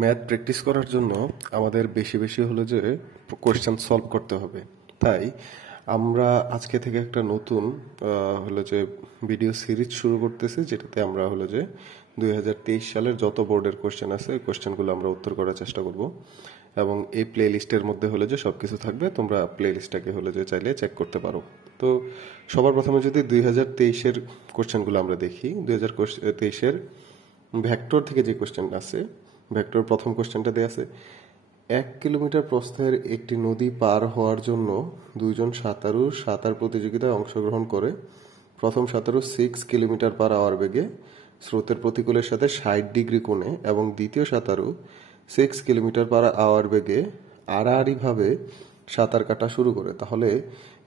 Math practice করার জন্য আমাদের বেশি বেশি হলো যে কোয়েশ্চেন সলভ করতে হবে। তাই আমরা আজকে থেকে একটা নতুন হলো যে ভিডিও সিরিজ শুরু করতেছি, যেটাতে আমরা হলো যে 2023 সালের যত বোর্ডের কোয়েশ্চেন আছে ওই কোয়েশ্চেনগুলো আমরা উত্তর করার চেষ্টা করব। এবং এই প্লে লিস্টের মধ্যে হলো যে সবকিছু থাকবে, তোমরা প্লে লিস্টটাকে হলো যে চাইলে চেক করতে পারো। তো সবার প্রথমে যদি 2023-এর কোয়েশ্চেনগুলো আমরা দেখি, 2023-এর ভেক্টর থেকে যে কোয়েশ্চেনটা আছে, ভেক্টর প্রথম কোশ্চেনটা দেয়া আছে, 1 কিলোমিটার প্রস্থের একটি নদী পার হওয়ার জন্য দুইজন সাঁতারু সাঁতার প্রতিযোগিতায় অংশগ্রহণ করে। প্রথম সাঁতারু 6 কিলোমিটার/আওয়ার বেগে স্রোতের প্রতিকূলের সাথে 60 ডিগ্রি কোণে এবং দ্বিতীয় সাঁতারু 6 কিলোমিটার/আওয়ার বেগে আড়াআড়িভাবে সাঁতার কাটা শুরু করে। তাহলে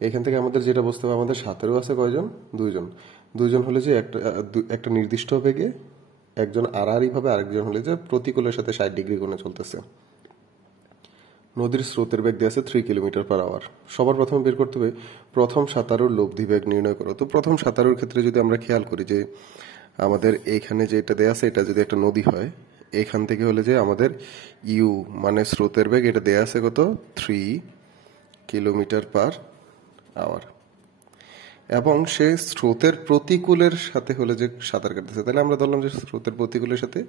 এখান থেকে আমাদের যেটা বুঝতে হবে, আমাদের সাঁতারু আছে কয়জন? দুইজন হলে যে একটা নির্দিষ্ট বেগে, একজন আড়াআড়িভাবে, আরেকজন হলে যে প্রতিকূলের সাথে 60 ডিগ্রি কোণে চলতেছে। নদীর স্রোতের বেগ দেওয়া আছে 3 কিলোমিটার/আওয়ার। সবার প্রথমে বের করতে হবে প্রথম সাঁতারুর লব্ধি বেগ নির্ণয় করো। তো প্রথম সাঁতারুর ক্ষেত্রে যদি আমরা খেয়াল করি যে আমাদের এইখানে যেটা দেওয়া আছে, এটা যদি একটা নদী হয়, এখান থেকে হলে যে আমাদের ইউ মানে স্রোতের বেগ, এটা দেওয়া আছে কত? 3 কিলোমিটার/আওয়ার। এবং সে স্রোতের প্রতিকূলের সাথে হলে যে সাঁতার কাটতেছে, তাহলে আমরা ধরলাম যে স্রোতের প্রতিকূলের সাথে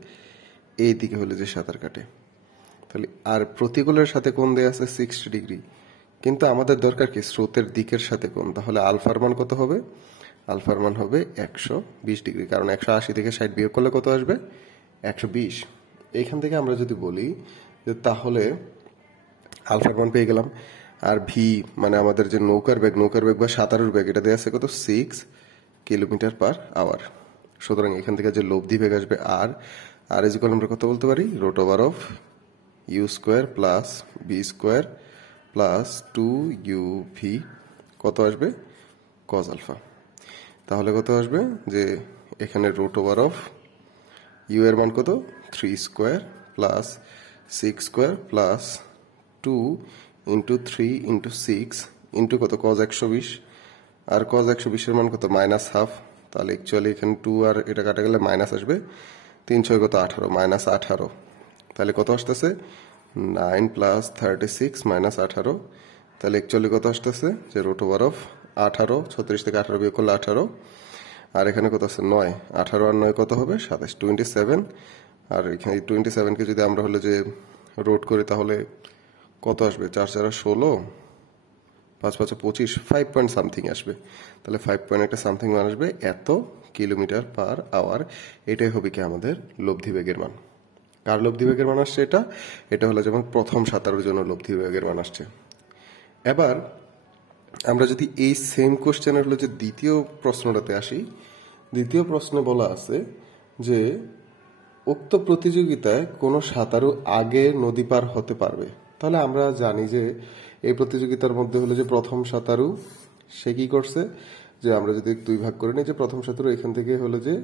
এই দিকে হলে যে সাঁতার কাটে। তাহলে আর প্রতিকূলের সাথে কোণ দেয়া আছে 60 ডিগ্রি, কিন্তু আমাদের দরকার কি স্রোতের দিকের সাথে কোণ। তাহলে আলফার মান কত হবে? আলফার মান হবে 120 ডিগ্রি, কারণ 180 থেকে 60 বিয়োগ করলে কত আসবে? 120। এইখান থেকে আমরা যদি বলি যে তাহলে আলফার মান পেয়ে গেলাম। আর ভি মানে আমাদের যে নৌকার বেগ বা সাঁতারুর বেগ, এটা দেওয়া আছে কত? 6 কিলোমিটার/আওয়ার। সুতরাং এখান থেকে যে লব্ধি বেগ আসবে আর ইজ ইকুয়াল আমরা কত বলতে পারি? Root over of u square plus b square plus 2uv কত আসবে? Cos alpha. তাহলে কত আসবে? যে এখানে রুট ওভার অফ ইউ এর মান কত? 3 square plus 6 square plus 2 into 3 into 6 into কত? কজ 120। আর কজ 120 এর মান কত? -হাফ। তাহলে অ্যাকচুয়ালি এখানে 2 আর এটা কাটা গেলে মাইনাস আসবে। 3 6 কত? 18, -18। তাহলে কত আসতেছে? 9 প্লাস 36 -18। তাহলে অ্যাকচুয়ালি কত আসতেছে? যে রুট ওভার অফ 18, 36 থেকে 18 বিয়োগ করলে 18। আর এখানে কত আছে? 9। 18 আর 9 কত হবে? 27, 27। আর এখানে 27কে যদি আমরা হলে যে রোড করি, তাহলে কত আসবে? 4 4 16, 5 5 25, 5 পয়েন্ট সামথিং আসবে। তাহলে 5 পয়েন্ট একটা সামথিং মান আসবে এত কিলোমিটার/আওয়ার। এটাই হবে কি আমাদের লব্ধি বেগের মান। কার লব্ধি বেগের মান আসছে? এটা হলো যেমন প্রথম সাঁতারের জন্য লব্ধি বেগের মান আসছে। এবার আমরা যদি এই সেম কোশ্চেনের হলো যে দ্বিতীয় প্রশ্নটাতে আসি, দ্বিতীয় প্রশ্নে বলা আছে যে উক্ত প্রতিযোগিতায় কোনো সাঁতারু আগে নদী পার হতে পারবে। তাহলে আমরা জানি যে এই প্রতিযোগিতার মধ্যে হলো যে প্রথম সাঁতারু সে কি করছে, যে আমরা যদি 2 ভাগ করে নিই, যে প্রথম সাঁতারু এখান থেকে হলো যে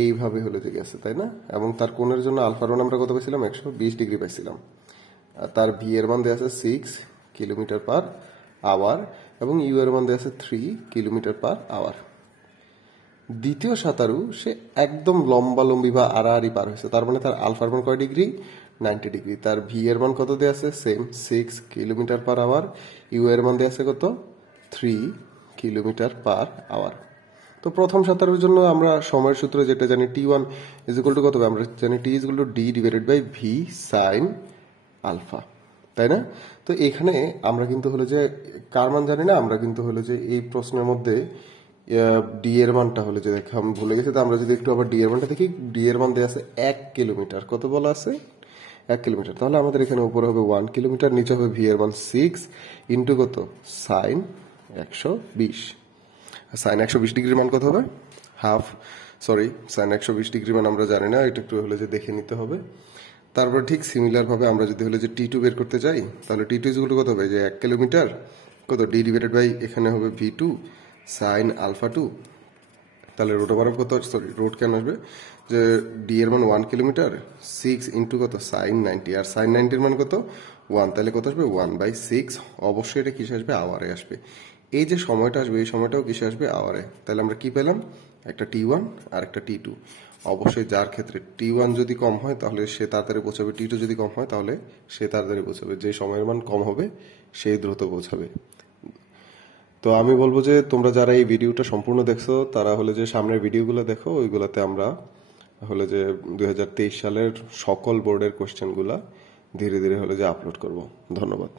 এইভাবে হলে যে গেছে, তাই না? এবং তার কোণের জন্য আলফার মান আমরা কত পাইছিলাম? 120 ডিগ্রি পাইছিলাম। আর তার ভি এর মান দেওয়া আছে 6 কিলোমিটার/আওয়ার এবং ইউ এর মান দেওয়া আছে 3 কিলোমিটার/আওয়ার। দ্বিতীয় সাঁতারু সে একদম লম্বালম্বি বা আড়াআড়ি পার হয়েছে, তার মানে তার আলফার মান কয় ডিগ্রি? 90 ডিগ্রি। তার ভি এর মান কত দেওয়া আছে? সেম 6 কিলোমিটার/আওয়ার। ইউ এর মান দেওয়া আছে কত? 3 কিলোমিটার/আওয়ার। তো প্রথম সাঁতারের জন্য আমরা সময়ের সূত্র যেটা জানি, T1 ইজ ইকুয়াল টু কত হবে? আমরা জানি T is equal to d divided by v sine alpha, তাই না? তো এখানে আমরা কিন্তু হলো যে কার মান জানি না, আমরা কিন্তু হলো যে এই প্রশ্নের মধ্যে ডি এর মানটা হলো যে আমি ভুলে গেছি। তো আমরা যদি একটু আবার ডি এর মানটা দেখি, ডি এর মান দেওয়া আছে 1 কিলোমিটার। কত বলা আছে? 1 কিলোমিটার। তাহলে আমাদের এখানে উপরে হবে 1 কিলোমিটার, নিচে হবে ভি এর মান 6 ইন্টু কত? সাইন 120। সাইন 120 ডিগ্রির মান কত হবে? হাফ। সরি, সাইন 120 ডিগ্রির মান আমরা জানি না, এটা একটু হলে যে দেখে নিতে হবে। তারপর ঠিক সিমিলার ভাবে আমরা যদি হলে যে T2 বের করতে যাই, তাহলে T2 ইজ ইকুয়াল টু কত হবে? যে 1 কিলোমিটার কত? ডি ডিভাইডেড বাই এখানে হবে V2 সাইন আলফা 2। তাহলে রুট ওভার অফ কত? সরি, রুট কেন আসবে? যে ডি এর মান 1 কিলোমিটার, 6 ইন্টু কত? সাইন 90। আর সাইন 90 এর মান কত? 1। তাহলে কত আসবে? 1/6। অবশ্যই এটা কিসে আসবে? আওয়ারে আসবে। এই যে সময়টা আসবে, এই সময়টাও কিসে আসবে? আওয়ারে। তাহলে আমরা কি পেলাম? একটা T1 আর একটা T2। অবশ্যই যার ক্ষেত্রে T1 যদি কম হয় তাহলে সে তাড়াতাড়ি পৌঁছাবে, T2 যদি কম হয় তাহলে সে তাড়াতাড়ি পৌঁছাবে, যে সময়ের মান কম হবে সেই দ্রুত পৌঁছাবে। তো আমি বলবো যে তোমরা যারা এই ভিডিওটা সম্পূর্ণ দেখছো তারা হলে যে সামনের ভিডিওগুলো দেখো, ওইগুলাতে আমরা হলে যে 2023 সালের সকল বোর্ডের কোশ্চেনগুলা ধীরে ধীরে হলে যে আপলোড করব। ধন্যবাদ।